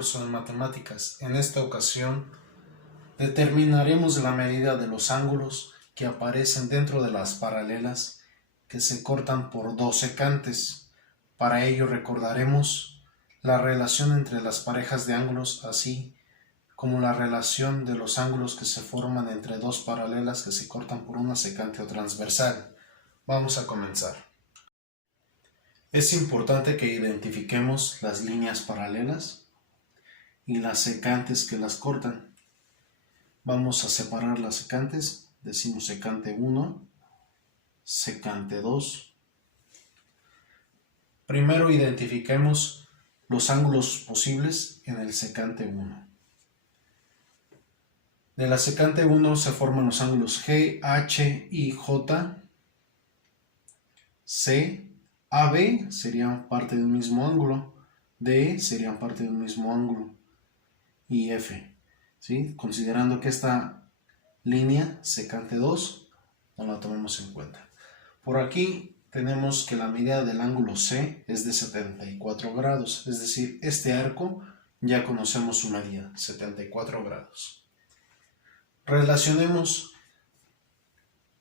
curso de matemáticas. En esta ocasión determinaremos la medida de los ángulos que aparecen dentro de las paralelas que se cortan por dos secantes. Para ello recordaremos la relación entre las parejas de ángulos, así como la relación de los ángulos que se forman entre dos paralelas que se cortan por una secante o transversal. Vamos a comenzar. Es importante que identifiquemos las líneas paralelas y las secantes que las cortan. Vamos a separar las secantes. Decimos secante 1, secante 2. Primero identifiquemos los ángulos posibles en el secante 1. De la secante 1 se forman los ángulos G, H y J. C, AB serían parte de un mismo ángulo, D serían parte de un mismo ángulo y F, ¿sí? Considerando que esta línea secante 2 no la tomemos en cuenta. Por aquí tenemos que la medida del ángulo C es de 74 grados, es decir, este arco ya conocemos su medida, 74 grados. Relacionemos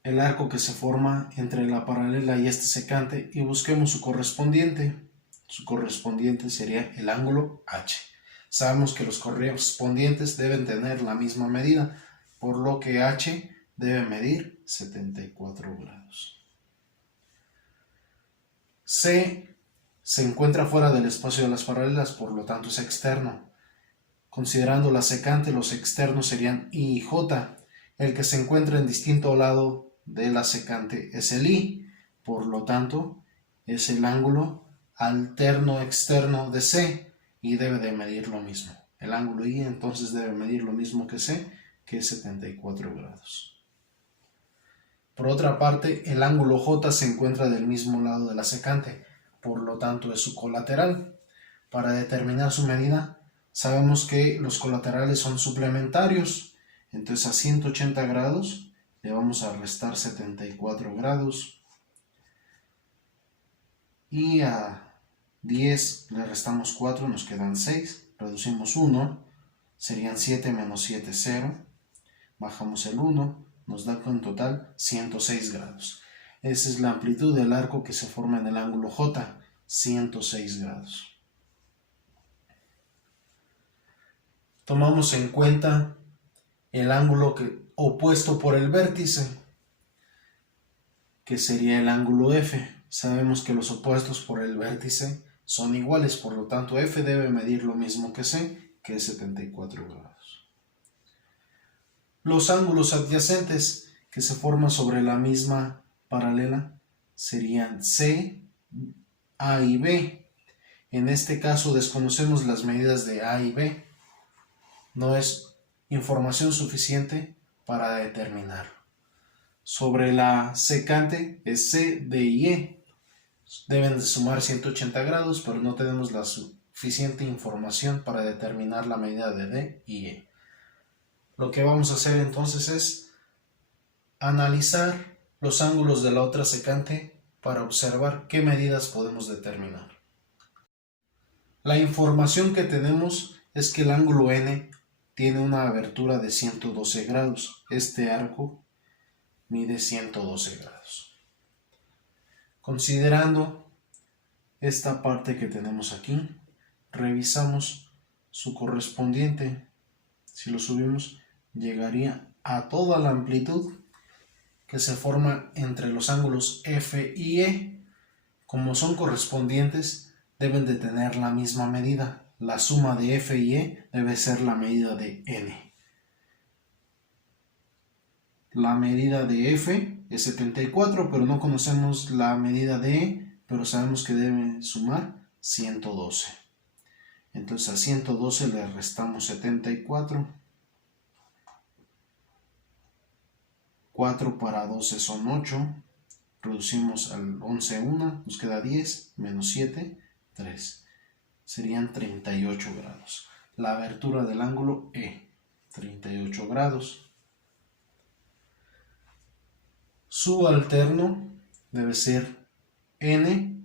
el arco que se forma entre la paralela y este secante y busquemos su correspondiente. Su correspondiente sería el ángulo H. Sabemos que los correspondientes deben tener la misma medida, por lo que H debe medir 74 grados. C se encuentra fuera del espacio de las paralelas, por lo tanto es externo. Considerando la secante, los externos serían I y J. El que se encuentra en distinto lado de la secante es el I, por lo tanto es el ángulo alterno externo de C y debe de medir lo mismo. El ángulo I entonces debe medir lo mismo que C, que es 74 grados. Por otra parte, el ángulo J se encuentra del mismo lado de la secante, por lo tanto es su colateral. Para determinar su medida, sabemos que los colaterales son suplementarios, entonces a 180 grados le vamos a restar 74 grados y a 10 le restamos 4, nos quedan 6, reducimos 1, serían 7 menos 7, 0, bajamos el 1, nos da en total 106 grados. Esa es la amplitud del arco que se forma en el ángulo J, 106 grados. Tomamos en cuenta el ángulo opuesto por el vértice, que sería el ángulo F. Sabemos que los opuestos por el vértice son iguales, por lo tanto F debe medir lo mismo que C, que es 74 grados. Los ángulos adyacentes que se forman sobre la misma paralela serían C, A y B. En este caso desconocemos las medidas de A y B. No es información suficiente para determinarlo. Sobre la secante es C, D y E. Deben de sumar 180 grados, pero no tenemos la suficiente información para determinar la medida de D y E. Lo que vamos a hacer entonces es analizar los ángulos de la otra secante para observar qué medidas podemos determinar. La información que tenemos es que el ángulo N tiene una abertura de 112 grados. Este arco mide 112 grados. Considerando esta parte que tenemos aquí, revisamos su correspondiente. Si lo subimos, llegaría a toda la amplitud que se forma entre los ángulos F y E. Como son correspondientes, deben de tener la misma medida. La suma de F y E debe ser la medida de N. La medida de F es 74, pero no conocemos la medida de E, pero sabemos que debe sumar 112. Entonces a 112 le restamos 74. 4 para 12 son 8. Reducimos al 11 1, nos queda 10, menos 7, 3. Serían 38 grados. La abertura del ángulo E, 38 grados. Su alterno debe ser N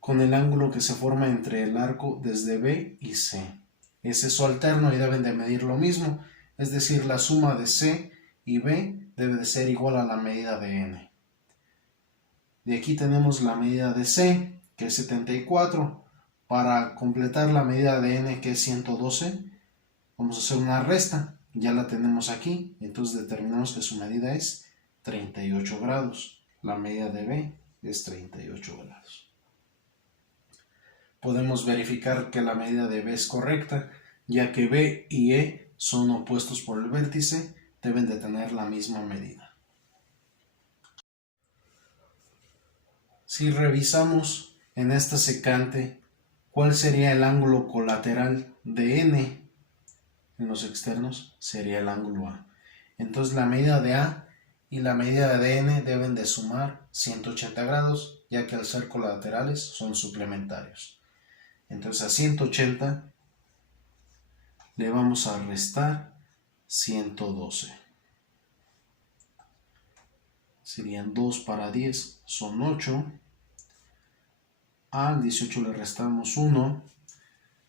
con el ángulo que se forma entre el arco desde B y C. ese es su alterno y deben de medir lo mismo, es decir, la suma de C y B debe de ser igual a la medida de N. De aquí tenemos la medida de C, que es 74. Para completar la medida de N, que es 112, vamos a hacer una resta. Ya la tenemos aquí, entonces determinamos que su medida es 38 grados. La medida de B es 38 grados. Podemos verificar que la medida de B es correcta, ya que B y E son opuestos por el vértice, deben de tener la misma medida. Si revisamos en esta secante, ¿cuál sería el ángulo colateral de N en los externos? Sería el ángulo A. Entonces la medida de A y la medida de N deben de sumar 180 grados, ya que al ser colaterales son suplementarios. Entonces a 180 le vamos a restar 112. Serían 2 para 10, son 8. Al 18 le restamos 1,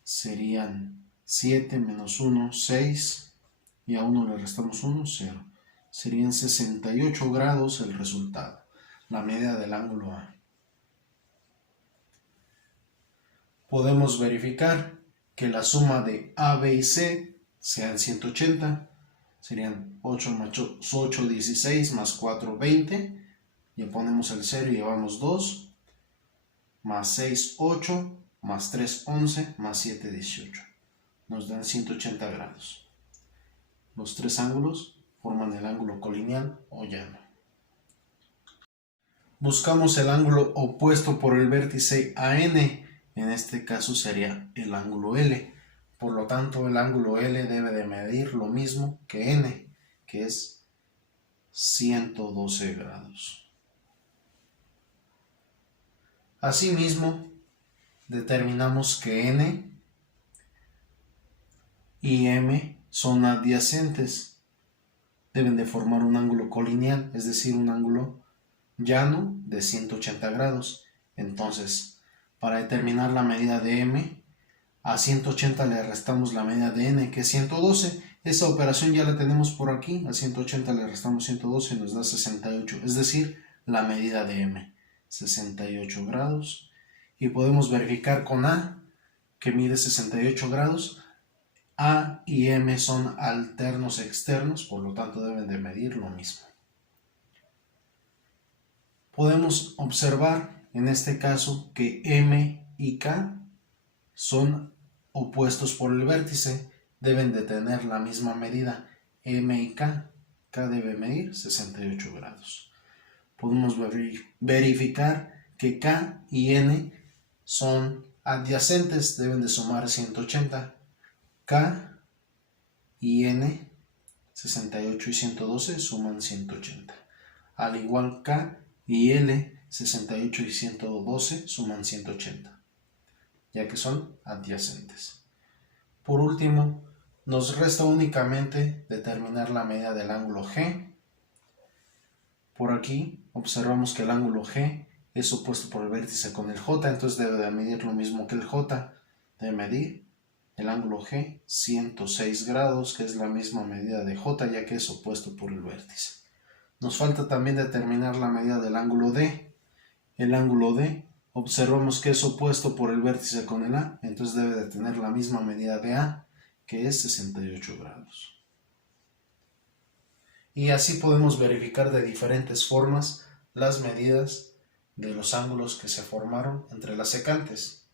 serían 7 menos 1, 6. Y a 1 le restamos 1, 0. Serían 68 grados el resultado, la medida del ángulo A. Podemos verificar que la suma de A, B y C sean 180. Serían 8 más 8, 16, más 4, 20. Y ponemos el 0 y llevamos 2. Más 6, 8. Más 3, 11. Más 7, 18. Nos dan 180 grados. Los tres ángulos forman el ángulo colineal o llano. Buscamos el ángulo opuesto por el vértice AN. En este caso sería el ángulo L. Por lo tanto, el ángulo L debe de medir lo mismo que N, que es 112 grados. Asimismo, determinamos que N y M son adyacentes. Deben de formar un ángulo colineal, es decir, un ángulo llano de 180 grados. Entonces, para determinar la medida de M, a 180 le restamos la medida de N, que es 112. Esa operación ya la tenemos por aquí. A 180 le restamos 112 y nos da 68. Es decir, la medida de M, 68 grados. Y podemos verificar con A, que mide 68 grados. A y M son alternos externos, por lo tanto deben de medir lo mismo. Podemos observar en este caso que M y K son opuestos por el vértice, deben de tener la misma medida, M y K. K debe medir 68 grados. Podemos verificar que K y N son adyacentes, deben de sumar 180. K y N, 68 y 112, suman 180. Al igual K y L, 68 y 112, suman 180, ya que son adyacentes. Por último, nos resta únicamente determinar la medida del ángulo G. Por aquí observamos que el ángulo G es opuesto por el vértice con el J, entonces debe de medir lo mismo que el J. Debe medir el ángulo G 106 grados, que es la misma medida de J, ya que es opuesto por el vértice. Nos falta también determinar la medida del ángulo D. El ángulo D observamos que es opuesto por el vértice con el A, entonces debe de tener la misma medida de A, que es 68 grados. Y así podemos verificar de diferentes formas las medidas de los ángulos que se formaron entre las secantes.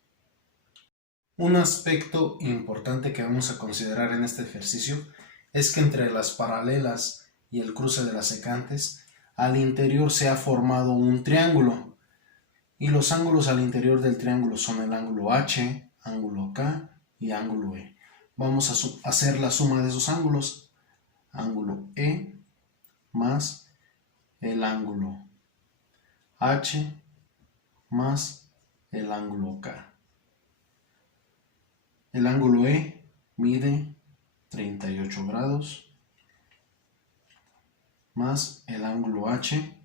Un aspecto importante que vamos a considerar en este ejercicio es que entre las paralelas y el cruce de las secantes, al interior se ha formado un triángulo. Y los ángulos al interior del triángulo son el ángulo H, ángulo K y ángulo E. Vamos a hacer la suma de esos ángulos. Ángulo E más el ángulo H más el ángulo K. El ángulo E mide 38 grados más el ángulo H,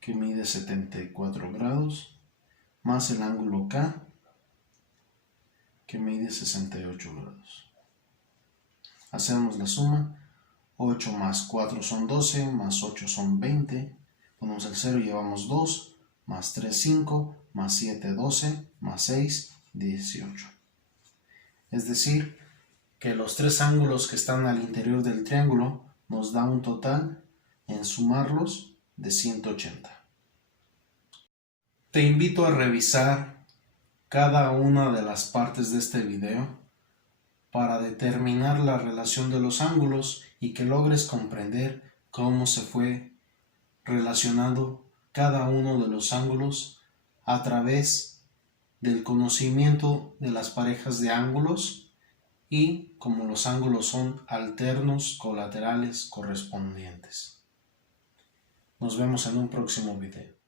que mide 74 grados, más el ángulo K, que mide 68 grados. Hacemos la suma. 8 más 4 son 12, más 8 son 20. Ponemos el 0 y llevamos 2, más 3, 5, más 7, 12, más 6, 18. Es decir, que los tres ángulos que están al interior del triángulo nos da un total, en sumarlos, de 180. Te invito a revisar cada una de las partes de este video para determinar la relación de los ángulos y que logres comprender cómo se fue relacionando cada uno de los ángulos a través del conocimiento de las parejas de ángulos y como los ángulos son alternos colaterales correspondientes. Nos vemos en un próximo video.